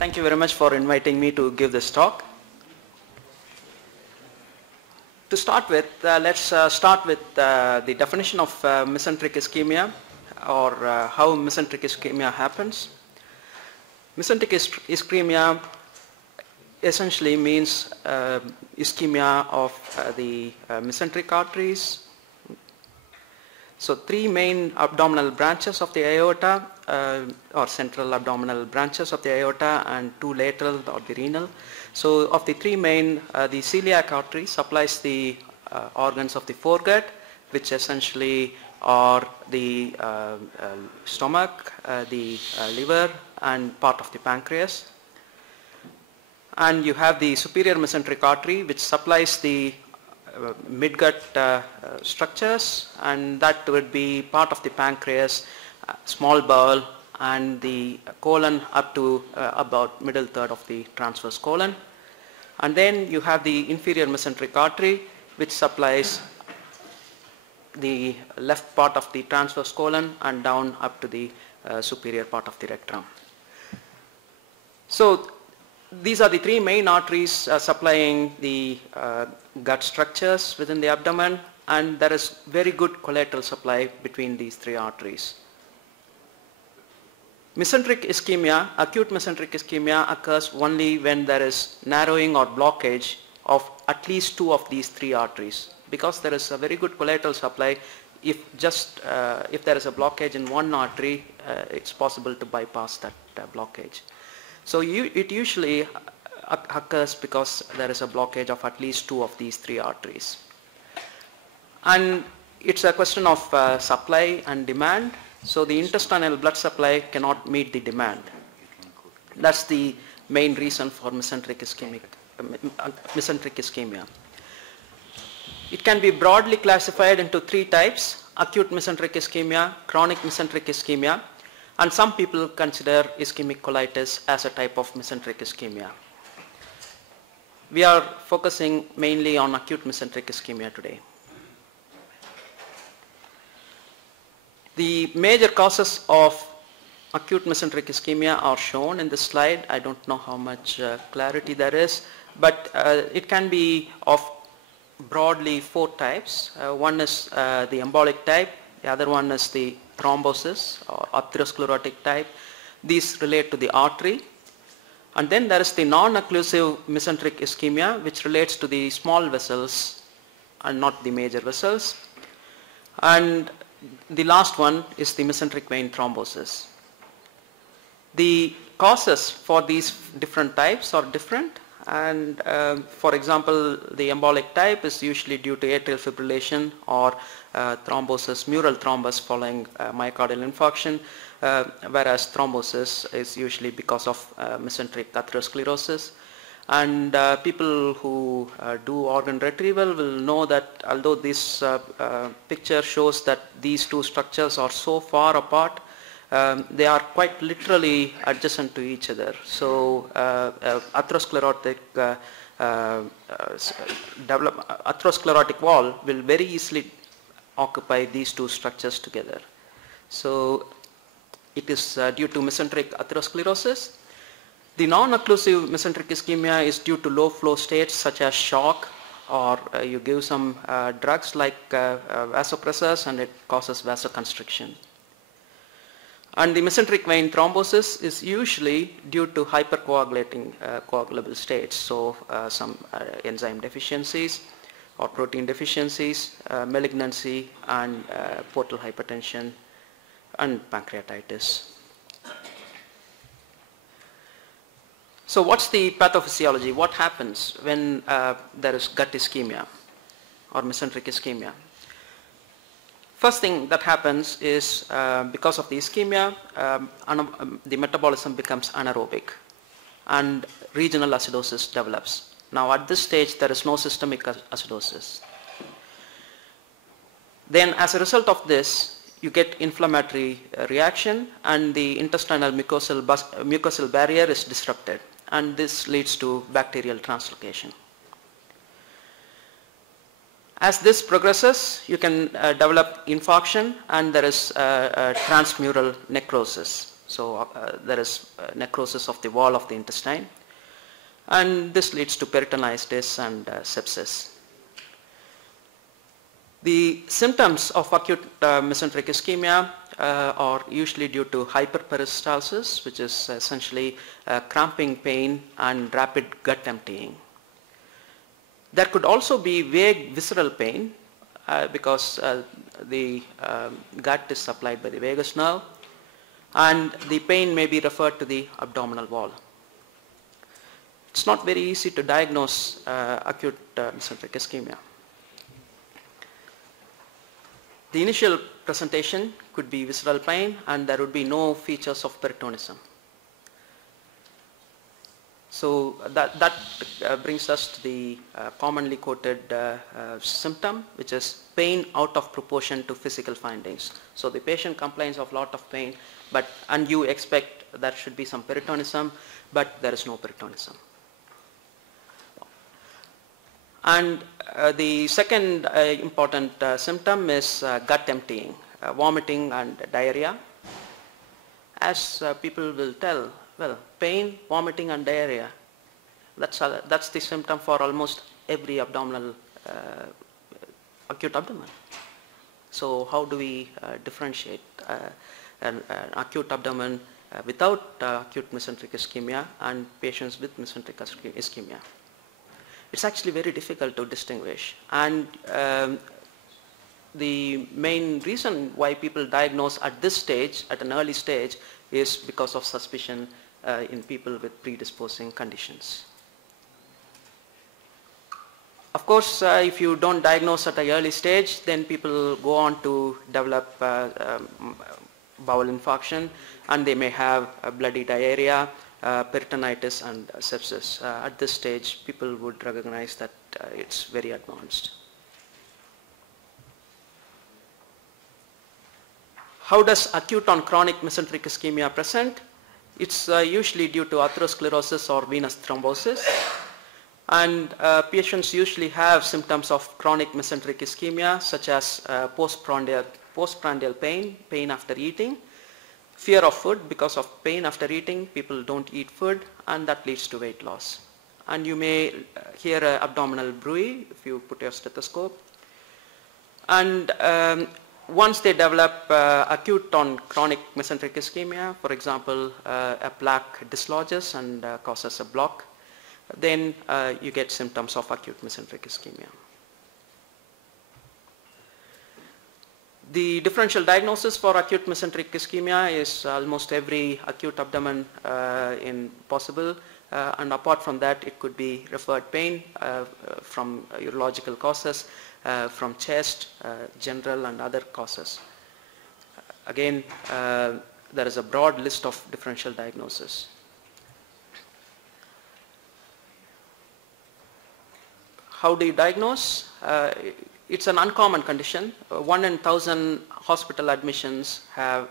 Thank you very much for inviting me to give this talk. To start with, let's start with the definition of mesenteric ischemia, or how mesenteric ischemia happens. Mesenteric ischemia essentially means ischemia of the mesenteric arteries. So three main abdominal branches of the aorta, or central abdominal branches of the aorta, and two lateral, or the renal. So of the three main, the celiac artery supplies the organs of the foregut, which essentially are the stomach, the liver, and part of the pancreas. And you have the superior mesenteric artery, which supplies the midgut structures, and that would be part of the pancreas, small bowel, and the colon up to about middle third of the transverse colon. And then you have the inferior mesenteric artery, which supplies the left part of the transverse colon and down up to the superior part of the rectum. So these are the three main arteries supplying the gut structures within the abdomen, and there is very good collateral supply between these three arteries. Mesenteric ischemia, acute mesenteric ischemia, occurs only when there is narrowing or blockage of at least two of these three arteries. Because there is a very good collateral supply, if there is a blockage in one artery, it's possible to bypass that blockage. So it usually occurs because there is a blockage of at least two of these three arteries. And it's a question of supply and demand. So the intestinal blood supply cannot meet the demand. That's the main reason for mesenteric ischemia. It can be broadly classified into three types: acute mesenteric ischemia, chronic mesenteric ischemia, and some people consider ischemic colitis as a type of mesenteric ischemia. We are focusing mainly on acute mesenteric ischemia today. The major causes of acute mesenteric ischemia are shown in this slide. I don't know how much clarity there is, but it can be of broadly four types. One is the embolic type, the other one is the thrombosis or atherosclerotic type. These relate to the artery. And then there is the non-occlusive mesenteric ischemia, which relates to the small vessels and not the major vessels. And the last one is the mesenteric vein thrombosis. The causes for these different types are different. And for example, the embolic type is usually due to atrial fibrillation or thrombosis, mural thrombus following myocardial infarction, whereas thrombosis is usually because of mesenteric atherosclerosis. And people who do organ retrieval will know that although this picture shows that these two structures are so far apart, they are quite literally adjacent to each other. So atherosclerotic wall will very easily occupy these two structures together. So it is due to mesenteric atherosclerosis. The non-occlusive mesenteric ischemia is due to low flow states such as shock, or you give some drugs like vasopressors and it causes vasoconstriction. And the mesenteric vein thrombosis is usually due to hypercoagulating coagulable states, so some enzyme deficiencies or protein deficiencies, malignancy, and portal hypertension and pancreatitis. So what's the pathophysiology? What happens when there is gut ischemia or mesenteric ischemia? First thing that happens is because of the ischemia, the metabolism becomes anaerobic and regional acidosis develops. Now at this stage there is no systemic acidosis. Then as a result of this, you get inflammatory reaction and the intestinal mucosal barrier is disrupted, and this leads to bacterial translocation. As this progresses, you can develop infarction and there is transmural necrosis. So there is necrosis of the wall of the intestine, and this leads to peritonitis and sepsis. The symptoms of acute mesenteric ischemia are usually due to hyperperistalsis, which is essentially cramping pain and rapid gut emptying. There could also be vague visceral pain because the gut is supplied by the vagus nerve, and the pain may be referred to the abdominal wall. It's not very easy to diagnose acute mesenteric ischemia. The initial presentation could be visceral pain, and there would be no features of peritonism. So that brings us to the commonly quoted symptom, which is pain out of proportion to physical findings. So the patient complains of lot of pain, and you expect there should be some peritonism, but there is no peritonism. And the second important symptom is gut emptying, vomiting and diarrhea. As people will tell, well, pain, vomiting and diarrhea, that's the symptom for almost every abdominal, acute abdomen. So how do we differentiate an acute abdomen without acute mesenteric ischemia and patients with mesenteric ischemia? It's actually very difficult to distinguish, and the main reason why people diagnose at this stage, at an early stage, is because of suspicion in people with predisposing conditions. Of course, if you don't diagnose at an early stage, then people go on to develop bowel infarction, and they may have bloody diarrhea, peritonitis and sepsis. At this stage, people would recognize that it's very advanced. How does acute on chronic mesenteric ischemia present? It's usually due to atherosclerosis or venous thrombosis, and patients usually have symptoms of chronic mesenteric ischemia such as postprandial pain, pain after eating, fear of food. Because of pain after eating, people don't eat food, and that leads to weight loss. And you may hear abdominal bruit if you put your stethoscope. And once they develop acute on chronic mesenteric ischemia, for example, a plaque dislodges and causes a block, then you get symptoms of acute mesenteric ischemia. The differential diagnosis for acute mesenteric ischemia is almost every acute abdomen possible, and apart from that, it could be referred pain from urological causes, from chest, general and other causes. Again, there is a broad list of differential diagnosis. How do you diagnose? It's an uncommon condition. 1 in 1,000 hospital admissions have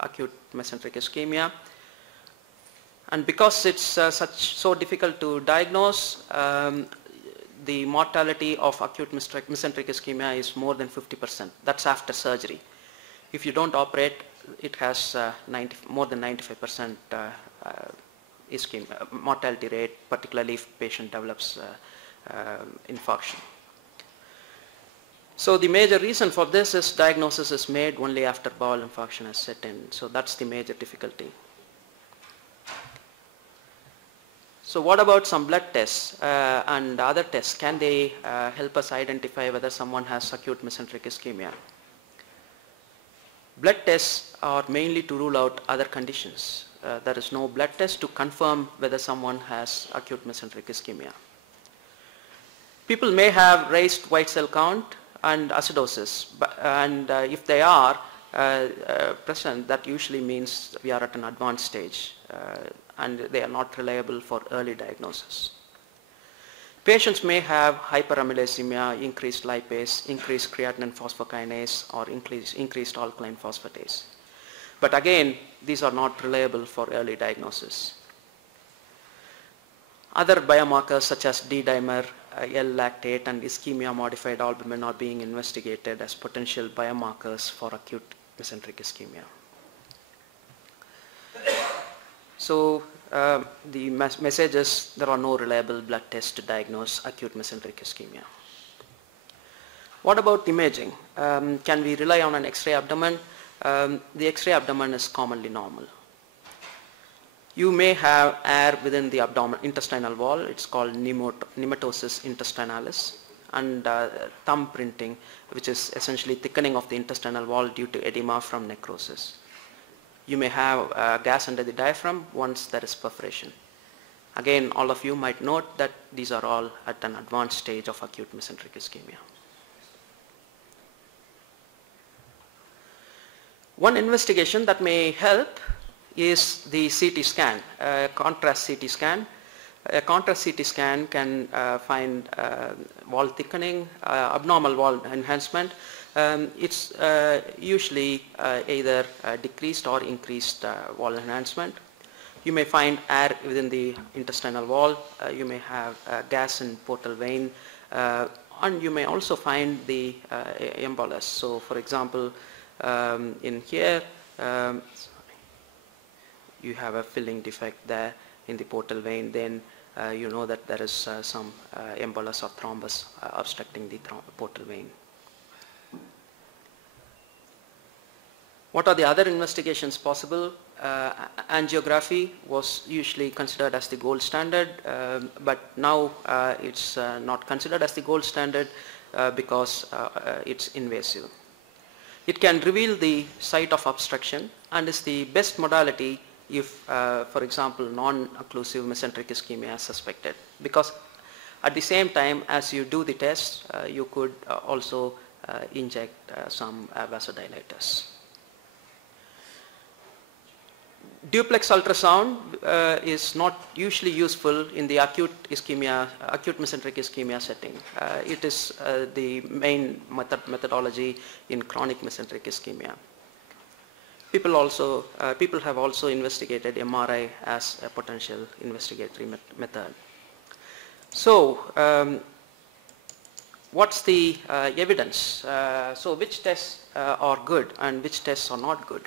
acute mesenteric ischemia. And because it's so difficult to diagnose, the mortality of acute mesenteric ischemia is more than 50%. That's after surgery. If you don't operate, it has more than 95% ischemia mortality rate, particularly if patient develops infarction. So the major reason for this is diagnosis is made only after bowel infarction has set in. So that's the major difficulty. So what about some blood tests and other tests? Can they help us identify whether someone has acute mesenteric ischemia? Blood tests are mainly to rule out other conditions. There is no blood test to confirm whether someone has acute mesenteric ischemia. People may have raised white cell count and acidosis, and if they are present, that usually means we are at an advanced stage and they are not reliable for early diagnosis. Patients may have hyperamylasemia, increased lipase, increased creatinine phosphokinase, or increased alkaline phosphatase. But again, these are not reliable for early diagnosis. Other biomarkers such as D-dimer, L-lactate and ischemia modified albumin are being investigated as potential biomarkers for acute mesenteric ischemia. So the message is there are no reliable blood tests to diagnose acute mesenteric ischemia. What about imaging? Can we rely on an X-ray abdomen? The X-ray abdomen is commonly normal. You may have air within the intestinal wall. It's called pneumatosis intestinalis, and thumb printing, which is essentially thickening of the intestinal wall due to edema from necrosis. You may have gas under the diaphragm once there is perforation. Again, all of you might note that these are all at an advanced stage of acute mesenteric ischemia. One investigation that may help is the CT scan, contrast CT scan. A contrast CT scan can find wall thickening, abnormal wall enhancement. It's usually either decreased or increased wall enhancement. You may find air within the intestinal wall. You may have gas in portal vein, and you may also find the embolus. So, for example, in here, you have a filling defect there in the portal vein. Then you know that there is some embolus or thrombus obstructing the portal vein. What are the other investigations possible? Angiography was usually considered as the gold standard, but now it's not considered as the gold standard because it's invasive. It can reveal the site of obstruction and is the best modality if, for example, non-occlusive mesenteric ischemia is suspected, because at the same time as you do the test, you could also inject some vasodilators. Duplex ultrasound is not usually useful in the acute mesenteric ischemia setting. It is the main methodology in chronic mesenteric ischemia. People have also investigated MRI as a potential investigatory method. So, what's the evidence? So, which tests are good and which tests are not good?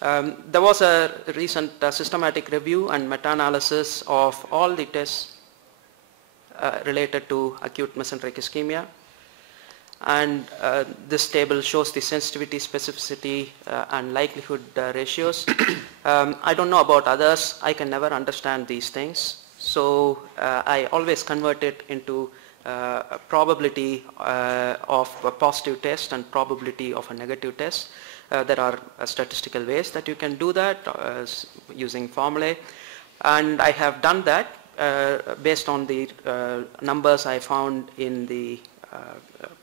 There was a recent systematic review and meta-analysis of all the tests related to acute mesenteric ischemia, and this table shows the sensitivity, specificity and likelihood ratios. I don't know about others. I can never understand these things, so I always convert it into probability of a positive test and probability of a negative test. There are statistical ways that you can do that using formulae, and I have done that based on the numbers I found in the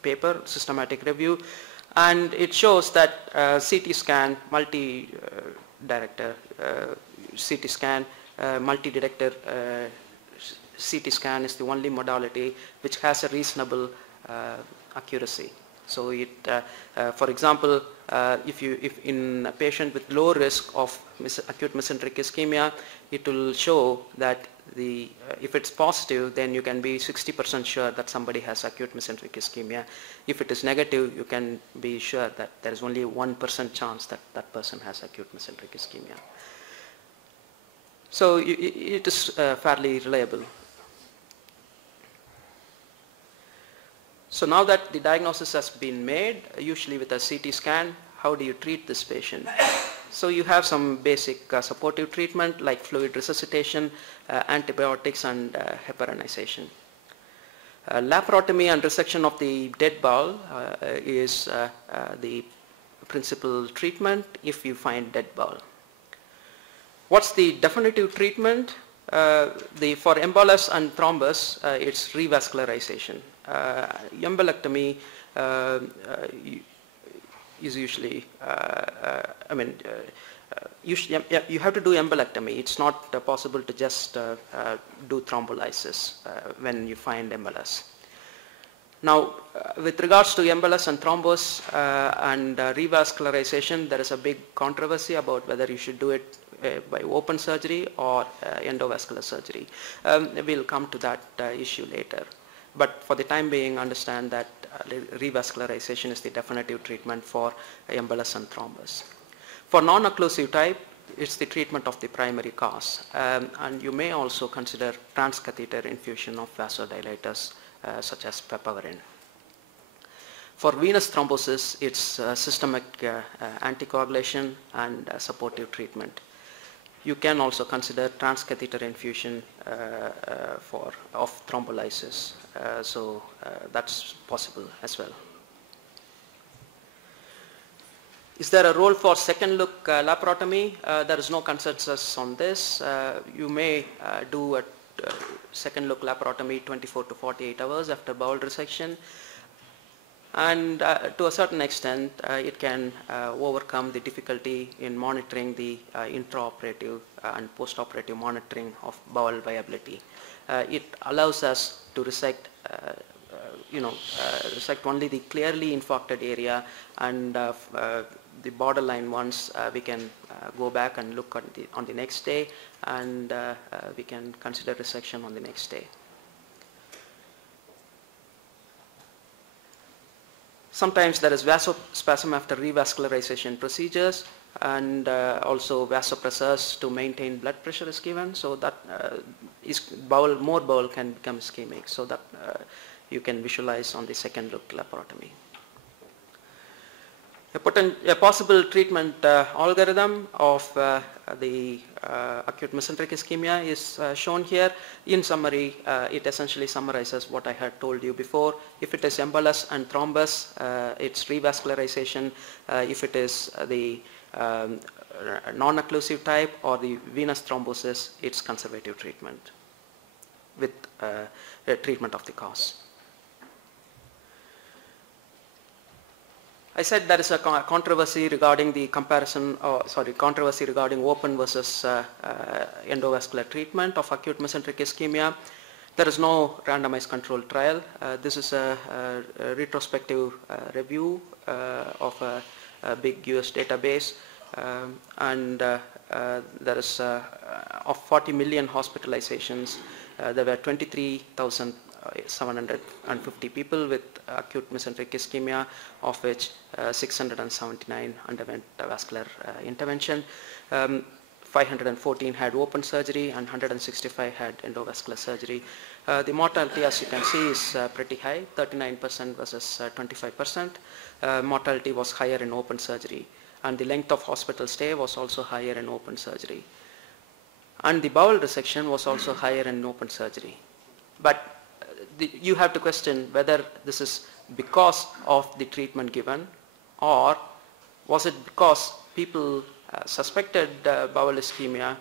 paper, systematic review, and it shows that CT scan, multi-director CT scan, multi-director CT scan is the only modality which has a reasonable accuracy. So it, for example, if in a patient with low risk of acute mesenteric ischemia, it will show that if it's positive, then you can be 60% sure that somebody has acute mesenteric ischemia. If it is negative, you can be sure that there is only 1% chance that that person has acute mesenteric ischemia. So it is fairly reliable. So now that the diagnosis has been made, usually with a CT scan, how do you treat this patient? So you have some basic supportive treatment like fluid resuscitation, antibiotics and heparinization. Laparotomy and resection of the dead bowel is the principal treatment if you find dead bowel. What's the definitive treatment? For embolus and thrombus, it's revascularization. Embolectomy is usually, usually you have to do embolectomy. It's not possible to just do thrombolysis when you find embolus. Now, with regards to embolus and thrombus and revascularization, there is a big controversy about whether you should do it by open surgery or endovascular surgery. We'll come to that issue later. But for the time being, understand that revascularization is the definitive treatment for embolus and thrombus. For non-occlusive type, it's the treatment of the primary cause. And you may also consider transcatheter infusion of vasodilators such as piperine. For venous thrombosis, it's systemic anticoagulation and supportive treatment. You can also consider transcatheter infusion of thrombolysis, so that's possible as well. Is there a role for second look laparotomy? There is no consensus on this. You may do a second look laparotomy 24 to 48 hours after bowel resection, and to a certain extent it can overcome the difficulty in monitoring the intraoperative and postoperative monitoring of bowel viability. It allows us to resect resect only the clearly infarcted area, and the borderline ones we can go back and look on the next day, and we can consider resection on the next day. Sometimes there is vasospasm after revascularization procedures, and also vasopressors to maintain blood pressure is given, so that more bowel can become ischemic, so that you can visualize on the second look laparotomy. A possible treatment algorithm of the acute mesenteric ischemia is shown here. In summary, it essentially summarizes what I had told you before. If it is embolus and thrombus, it's revascularization. If it is the non-occlusive type or the venous thrombosis, it's conservative treatment with treatment of the cause. I said there is a controversy regarding the controversy regarding open versus endovascular treatment of acute mesenteric ischemia. There is no randomized controlled trial. This is a retrospective review of a big US database, and there is of 40 million hospitalizations, there were 23,750 people with acute mesenteric ischemia, of which 679 underwent vascular intervention. 514 had open surgery and 165 had endovascular surgery. The mortality, as you can see, is pretty high, 39% versus 25%. Mortality was higher in open surgery, and the length of hospital stay was also higher in open surgery. And the bowel resection was also higher in open surgery. But you have to question whether this is because of the treatment given, or was it because people suspected bowel ischemia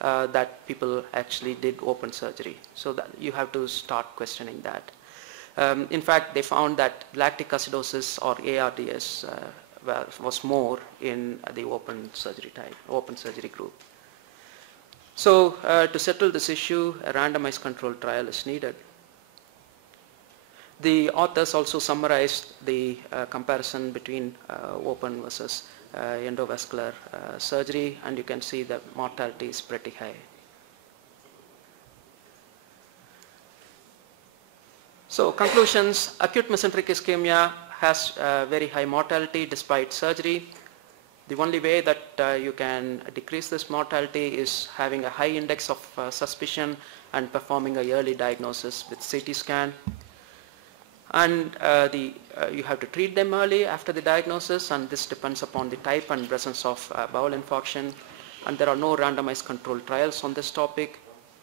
that people actually did open surgery. So that you have to start questioning that. In fact, they found that lactic acidosis or ARDS was more in the open surgery group. So to settle this issue, a randomized controlled trial is needed. The authors also summarized the comparison between open versus endovascular surgery, and you can see that mortality is pretty high. So conclusions: acute mesenteric ischemia has very high mortality despite surgery. The only way that you can decrease this mortality is having a high index of suspicion and performing an early diagnosis with CT scan. And you have to treat them early after the diagnosis, and this depends upon the type and presence of bowel infarction. And there are no randomized controlled trials on this topic.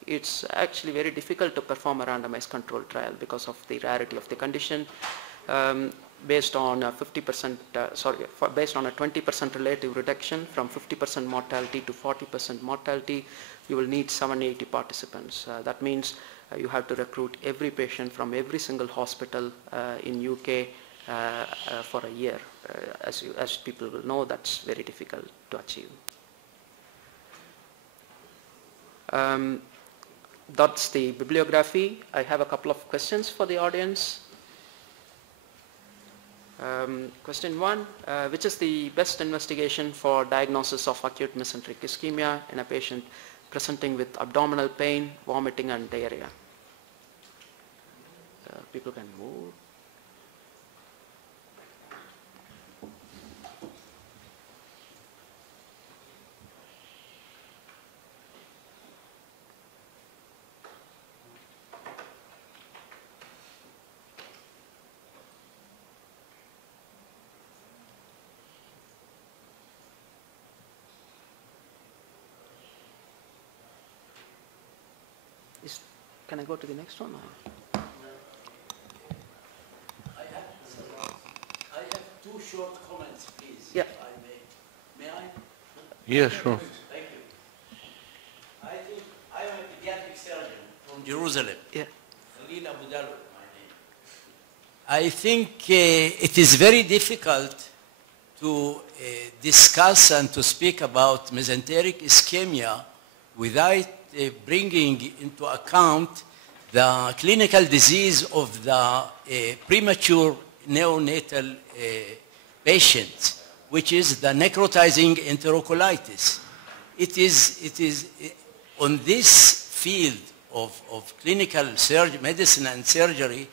It's actually very difficult to perform a randomized controlled trial because of the rarity of the condition. Based on a 20% relative reduction from 50% mortality to 40% mortality, you will need 780 participants. That means you have to recruit every patient from every single hospital in UK for a year. As people will know, that's very difficult to achieve. That's the bibliography. I have a couple of questions for the audience. Question 1, which is the best investigation for diagnosis of acute mesenteric ischemia in a patient presenting with abdominal pain, vomiting and diarrhea? People can move. can I go to the next one? I have two short comments, please, Yeah. if I may. May I? Yeah, sure. Thank you. I think I am a pediatric surgeon from Jerusalem. Yeah. Khalil Abu Dalal, my name. I think it is very difficult to discuss and to speak about mesenteric ischemia without bringing into account the clinical disease of the premature neonatal patient, which is the necrotizing enterocolitis. It is on this field of clinical medicine and surgery,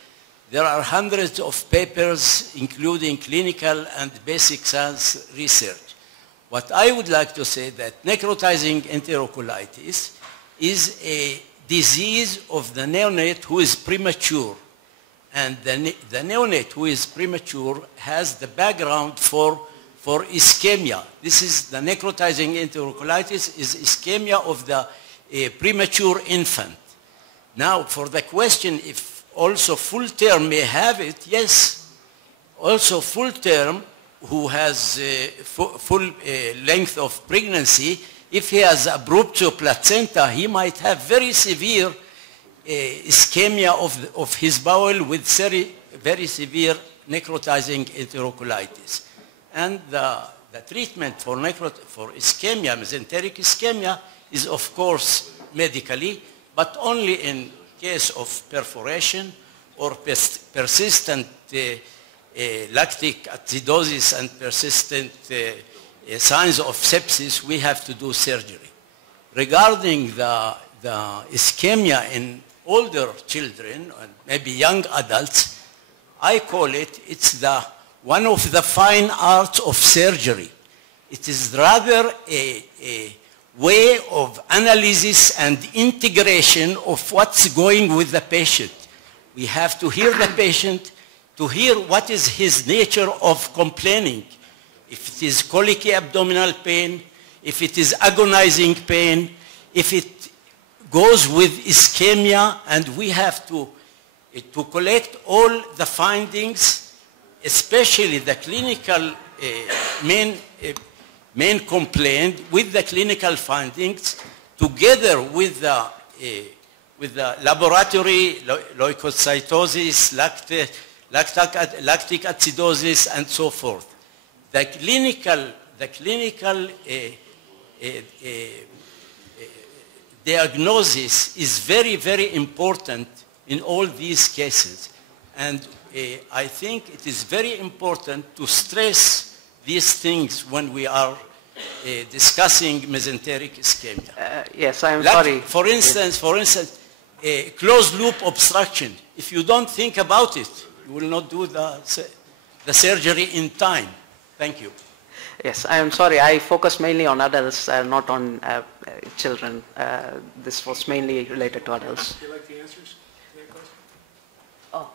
there are hundreds of papers, including clinical and basic science research. What I would like to say that necrotizing enterocolitis is a disease of the neonate who is premature. And the neonate who is premature has the background for ischemia. This is the necrotizing enterocolitis is ischemia of the premature infant. Now, for the question if also full term may have it, yes. Also full term who has full length of pregnancy, if he has abruptio placenta, he might have very severe ischemia of his bowel with very severe necrotizing enterocolitis. And the treatment for ischemia, mesenteric ischemia, is of course medically, but only in case of perforation or persistent lactic acidosis and persistent signs of sepsis, we have to do surgery. Regarding the ischemia in older children, and maybe young adults, I call it's one of the fine arts of surgery. It is rather a way of analysis and integration of what's going with the patient. We have to hear the patient, to hear what is his nature of complaining. If it is colicky abdominal pain, if it is agonizing pain, if it goes with ischemia, and we have to collect all the findings, especially the clinical main complaint with the clinical findings, together with the laboratory leukocytosis, lactic acidosis, and so forth. The clinical diagnosis is very, very important in all these cases. And I think it is very important to stress these things when we are discussing mesenteric ischemia. Yes, I am sorry. For instance, closed loop obstruction. If you don't think about it, you will not do the surgery in time. Thank you. Yes, I am sorry. I focus mainly on adults, not on children. This was mainly related to adults. Do you like the answers to that question? Oh,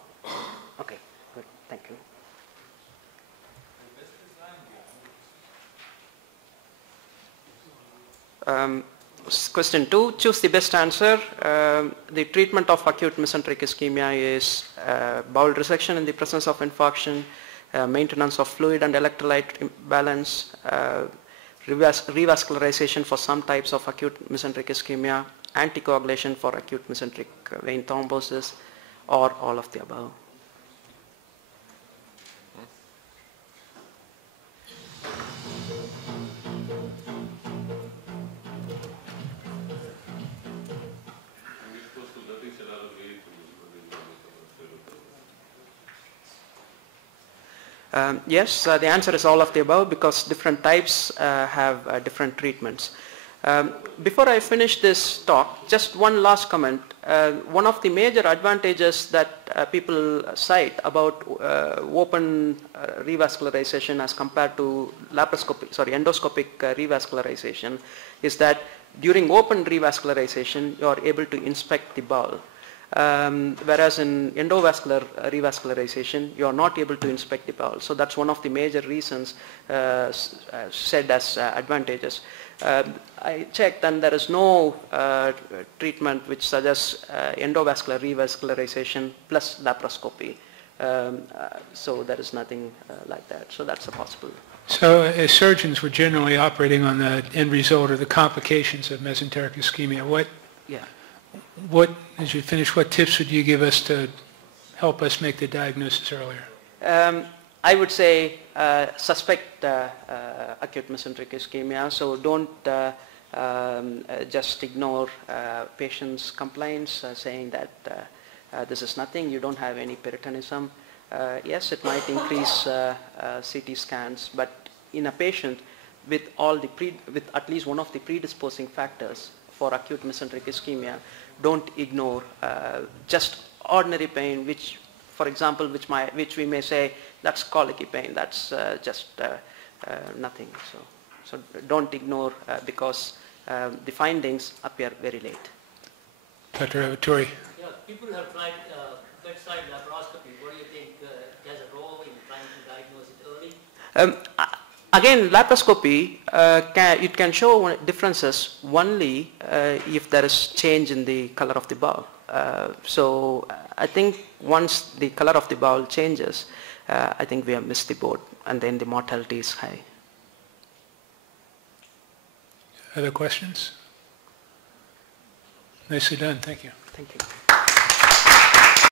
okay, good. Thank you. Question 2, choose the best answer. The treatment of acute mesenteric ischemia is bowel resection in the presence of infarction, maintenance of fluid and electrolyte balance, revascularization for some types of acute mesenteric ischemia, anticoagulation for acute mesenteric vein thrombosis, or all of the above. Yes, the answer is all of the above because different types have different treatments. Before I finish this talk, just one last comment. One of the major advantages that people cite about open revascularization as compared to endoscopic revascularization is that during open revascularization you are able to inspect the bowel. Whereas in endovascular revascularization, you are not able to inspect the bowel. So that's one of the major reasons said as advantageous. I checked and there is no treatment which suggests endovascular revascularization plus laparoscopy. So there is nothing like that. So that's a possible. So as surgeons, we're generally operating on the end result or the complications of mesenteric ischemia. As you finish, what tips would you give us to help us make the diagnosis earlier? I would say suspect acute mesenteric ischemia. So don't just ignore patients' complaints saying that this is nothing, you don't have any peritonism. Yes, it might increase CT scans, but in a patient with with at least one of the predisposing factors for acute mesenteric ischemia, don't ignore just ordinary pain, which, for example, which we may say that's colicky pain, that's just nothing. So don't ignore because the findings appear very late. Dr. Avatori. Yeah, people have tried bedside laparoscopy. What do you think has a role in trying to diagnose it early? Again, laparoscopy, it can show differences only if there is change in the color of the bowel. So I think once the color of the bowel changes, I think we have missed the boat, and then the mortality is high. Other questions? Nicely done. Thank you. Thank you.